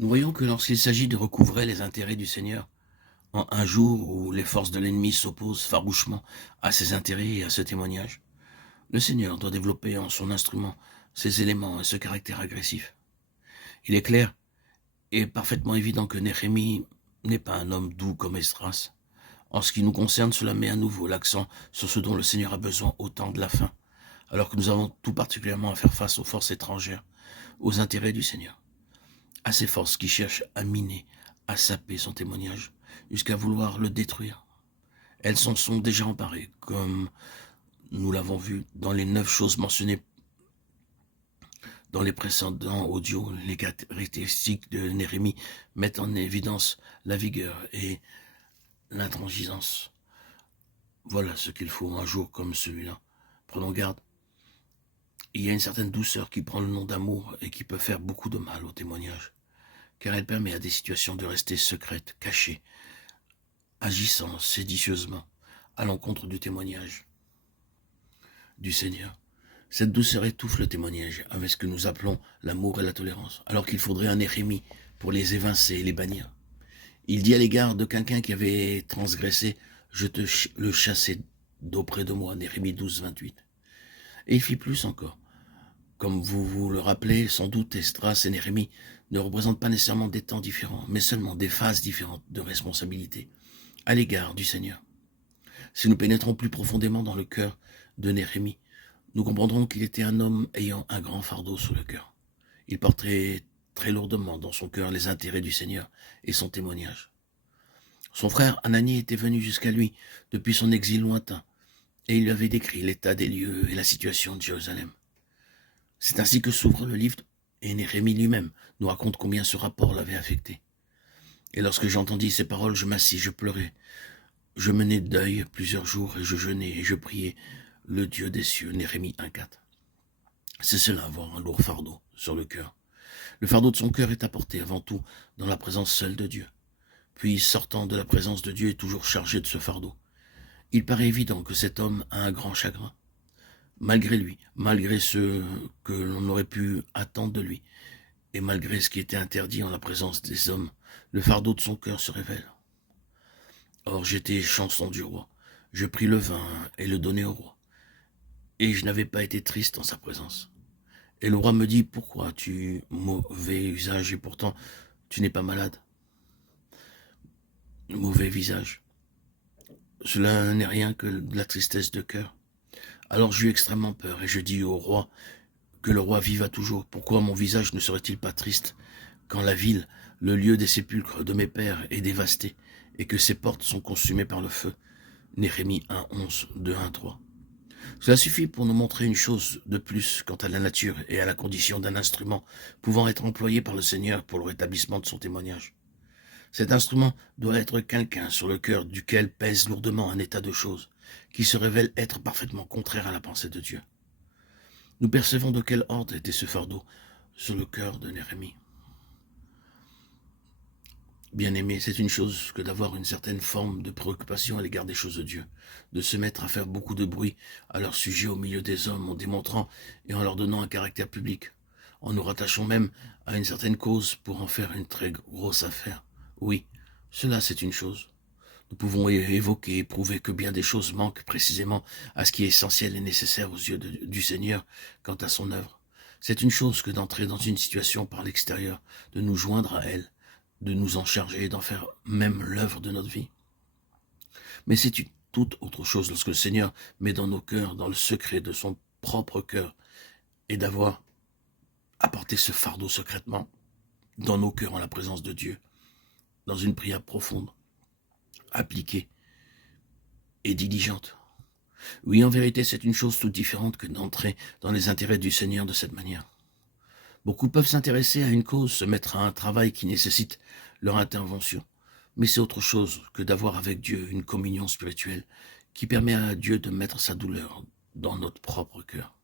Nous voyons que lorsqu'il s'agit de recouvrer les intérêts du Seigneur, en un jour où les forces de l'ennemi s'opposent farouchement à ses intérêts et à ce témoignage, le Seigneur doit développer en son instrument ces éléments et ce caractère agressif. Il est clair et parfaitement évident que Néhémie n'est pas un homme doux comme Esdras. En ce qui nous concerne, cela met à nouveau l'accent sur ce dont le Seigneur a besoin au temps de la fin, alors que nous avons tout particulièrement à faire face aux forces étrangères, aux intérêts du Seigneur, à ces forces qui cherchent à miner, à saper son témoignage, jusqu'à vouloir le détruire. Elles s'en sont déjà emparées, comme nous l'avons vu dans les 9 choses mentionnées dans les précédents audios. Les caractéristiques de Néhémie mettent en évidence la vigueur et l'intransigeance. Voilà ce qu'il faut un jour comme celui-là. Prenons garde. Il y a une certaine douceur qui prend le nom d'amour et qui peut faire beaucoup de mal au témoignage, car elle permet à des situations de rester secrètes, cachées, agissant séditieusement à l'encontre du témoignage du Seigneur. Cette douceur étouffe le témoignage avec ce que nous appelons l'amour et la tolérance, alors qu'il faudrait un Néhémie pour les évincer et les bannir. Il dit à l'égard de quelqu'un qui avait transgressé, je te le chassai d'auprès de moi, Néhémie 12, 28. Et il fit plus encore. Comme vous vous le rappelez, sans doute Esdras et Néhémie ne représentent pas nécessairement des temps différents, mais seulement des phases différentes de responsabilité à l'égard du Seigneur. Si nous pénétrons plus profondément dans le cœur de Néhémie, nous comprendrons qu'il était un homme ayant un grand fardeau sous le cœur. Il portait très lourdement dans son cœur les intérêts du Seigneur et son témoignage. Son frère Anani était venu jusqu'à lui depuis son exil lointain, et il lui avait décrit l'état des lieux et la situation de Jérusalem. C'est ainsi que s'ouvre le livre, et Néhémie lui-même nous raconte combien ce rapport l'avait affecté. Et lorsque j'entendis ces paroles, je m'assis, je pleurais. Je menai deuil plusieurs jours, et je jeûnais, et je priais le Dieu des cieux. Néhémie 1,4. C'est cela, avoir un lourd fardeau sur le cœur. Le fardeau de son cœur est apporté avant tout dans la présence seule de Dieu. Puis, sortant de la présence de Dieu, est toujours chargé de ce fardeau. Il paraît évident que cet homme a un grand chagrin. Malgré lui, malgré ce que l'on aurait pu attendre de lui, et malgré ce qui était interdit en la présence des hommes, le fardeau de son cœur se révèle. Or j'étais chanson du roi, je pris le vin et le donnai au roi, et je n'avais pas été triste en sa présence. Et le roi me dit, pourquoi tu mauvais usage, et pourtant tu n'es pas malade? Mauvais visage. Cela n'est rien que de la tristesse de cœur. Alors j'eus extrêmement peur, et je dis au roi, que le roi vive à toujours. Pourquoi mon visage ne serait-il pas triste quand la ville, le lieu des sépulcres de mes pères, est dévasté et que ses portes sont consumées par le feu? Néhémie 1:11, 2:1-3. Cela suffit pour nous montrer une chose de plus quant à la nature et à la condition d'un instrument pouvant être employé par le Seigneur pour le rétablissement de son témoignage. Cet instrument doit être quelqu'un sur le cœur duquel pèse lourdement un état de choses qui se révèle être parfaitement contraire à la pensée de Dieu. Nous percevons de quel ordre était ce fardeau sur le cœur de Néhémie. Bien-aimé, c'est une chose que d'avoir une certaine forme de préoccupation à l'égard des choses de Dieu, de se mettre à faire beaucoup de bruit à leur sujet au milieu des hommes en démontrant et en leur donnant un caractère public, en nous rattachant même à une certaine cause pour en faire une très grosse affaire. Oui, cela c'est une chose. Nous pouvons évoquer et prouver que bien des choses manquent précisément à ce qui est essentiel et nécessaire aux yeux du Seigneur quant à son œuvre. C'est une chose que d'entrer dans une situation par l'extérieur, de nous joindre à elle, de nous en charger et d'en faire même l'œuvre de notre vie. Mais c'est une toute autre chose lorsque le Seigneur met dans nos cœurs, dans le secret de son propre cœur, et d'avoir apporté ce fardeau secrètement dans nos cœurs en la présence de Dieu, dans une prière profonde, appliquée et diligente. Oui, en vérité, c'est une chose toute différente que d'entrer dans les intérêts du Seigneur de cette manière. Beaucoup peuvent s'intéresser à une cause, se mettre à un travail qui nécessite leur intervention. Mais c'est autre chose que d'avoir avec Dieu une communion spirituelle qui permet à Dieu de mettre sa douleur dans notre propre cœur.